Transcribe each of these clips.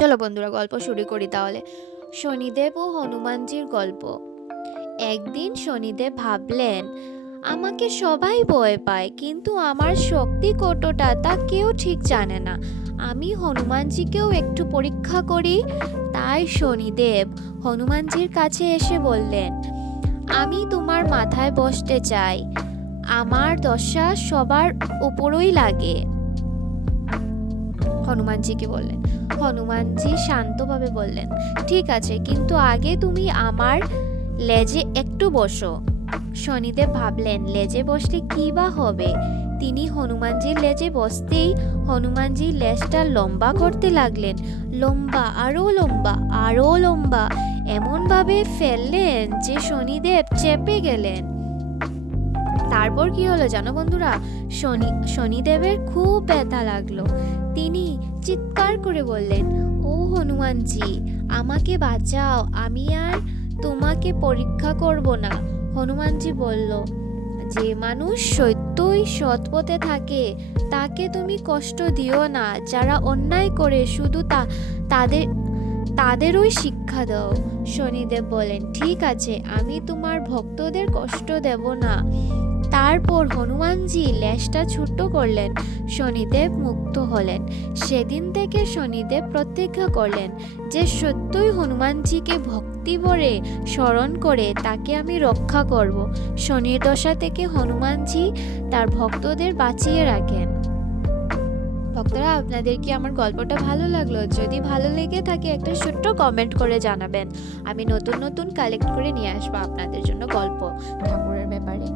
চলো বন্ধুরা, গল্প শুরু করি তাহলে। শনিদেব ও হনুমানজির গল্প। একদিন শনিদেব ভাবলেন, আমাকে সবাই ভয় পায়, কিন্তু আমার শক্তি কতটা তা কেউ ঠিক জানে না। আমি হনুমানজিকেও একটু পরীক্ষা করি। তাই শনিদেব হনুমানজির কাছে এসে বললেন, আমি তোমার মাথায় বসতে চাই। আমার দশা সবার উপরই লাগে। হনুমানজিকে বললেন। হনুমানজি শান্তভাবে বললেন, ঠিক আছে, কিন্তু আগে তুমি আমার লেজে একটু বসো। শনিদেব ভাবলেন, লেজে বসলে কি বা হবে। তিনি হনুমানজির লেজে বসতেই হনুমানজি লেজটা লম্বা করতে লাগলেন। লম্বা, আরো লম্বা, আরো লম্বা, এমনভাবে ফেললেন যে শনিদেব চেপে গেলেন। তারপর কি হলো জানো বন্ধুরা? শনিদেবের খুব ব্যথা লাগলো। তিনি চিৎকার করে বললেন, ও হনুমানজি, আমাকে বাঁচাও, আমি আর তোমাকে পরীক্ষা করব না। হনুমানজি বলল, যে মানুষ সত্যই সৎ পথে থাকে তাকে তুমি কষ্ট দিও না। যারা অন্যায় করে শুধু তাদেরই শিক্ষা দাও। শনিদেব বলেন, ঠিক আছে, আমি তোমার ভক্তদের কষ্ট দেব না। তারপর হনুমানজি লেজটা ছোট করলেন। শনিদেব মুক্ত হলেন। সেদিন থেকে শনিদেব প্রতিজ্ঞা করলেন যে সত্যই হনুমানজিকে ভক্তি ভরে স্মরণ করে তাকে আমি রক্ষা করব। শনির দশা থেকে হনুমানজি তার ভক্তদের বাঁচিয়ে রাখেন। ভক্তরা, আপনাদের কি আমার গল্পটা ভালো লাগলো? যদি ভালো লেগে থাকে একটা ছোট্ট কমেন্ট করে জানাবেন। আমি নতুন নতুন কালেক্ট করে নিয়ে আসবো আপনাদের জন্য গল্প ঠাকুরের ব্যাপারে।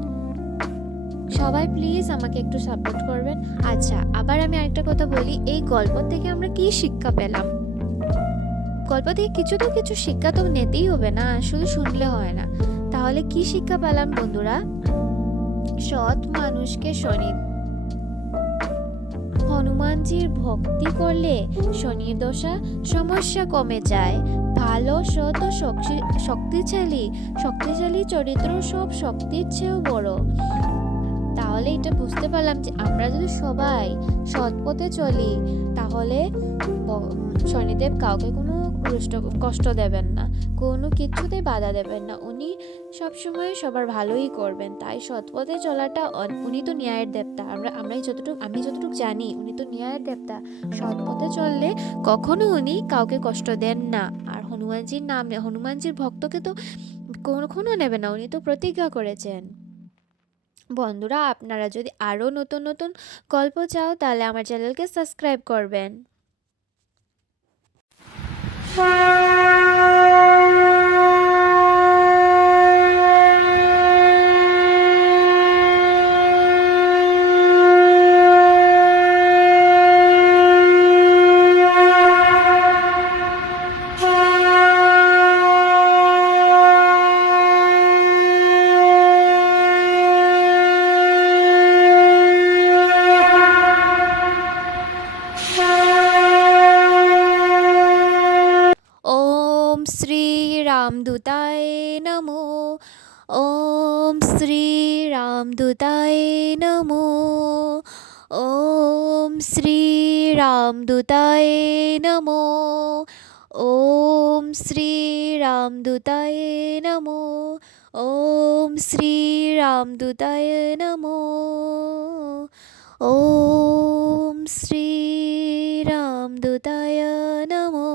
সবাই প্লিজ আমাকে একটু সাপোর্ট করবেন। আচ্ছা, আবার আমি আরেকটা কথা বলি, এই গল্প থেকে আমরা কি শিক্ষা পেলাম? গল্প থেকে কিছু শিক্ষা তো নিতেই হবে না, শুধু শুনলে হয় না। তাহলে কি শিক্ষা পেলাম বন্ধুরা? সৎ মানুষকে হনুমানজির ভক্তি করলে শনির দশা সমস্যা কমে যায়। ভালো, সৎ ও শক্তিশালী চরিত্র সব শক্তির চেয়েও বড়। তাহলে এটা বুঝতে পারলাম যে আমরা যদি সবাই সৎ পথে চলি, তাহলে শনিদেব কাউকে কোনো কষ্ট দেবেন না, কোনো কিছুতেই বাধা দেবেন না। উনি সবসময় সবার ভালোই করবেন। তাই সৎ পথে চলাটা, উনি তো ন্যায়ের দেবতা। আমি যতটুকু জানি উনি তো ন্যায়ের দেবতা। সৎ পথে চললে কখনো উনি কাউকে কষ্ট দেন না। আর হনুমানজির ভক্তকে তো কখনো নেবে না, উনি তো প্রতিজ্ঞা করেছেন। বন্ধুরা, আপনারা যদি আরও নতুন নতুন গল্প চাও তাহলে আমার চ্যানেলকে সাবস্ক্রাইব করবেন। ওম শ্রী রামদূতায় নমো। ওম শ্রী রামদূতায় নমো। ওম শ্রী রামদূতায় নমো। ওম শ্রী রামদূতায় নমো। ওম শ্রী রামদূতায় নমো। ওম শ্রী রামদূতায় নমো।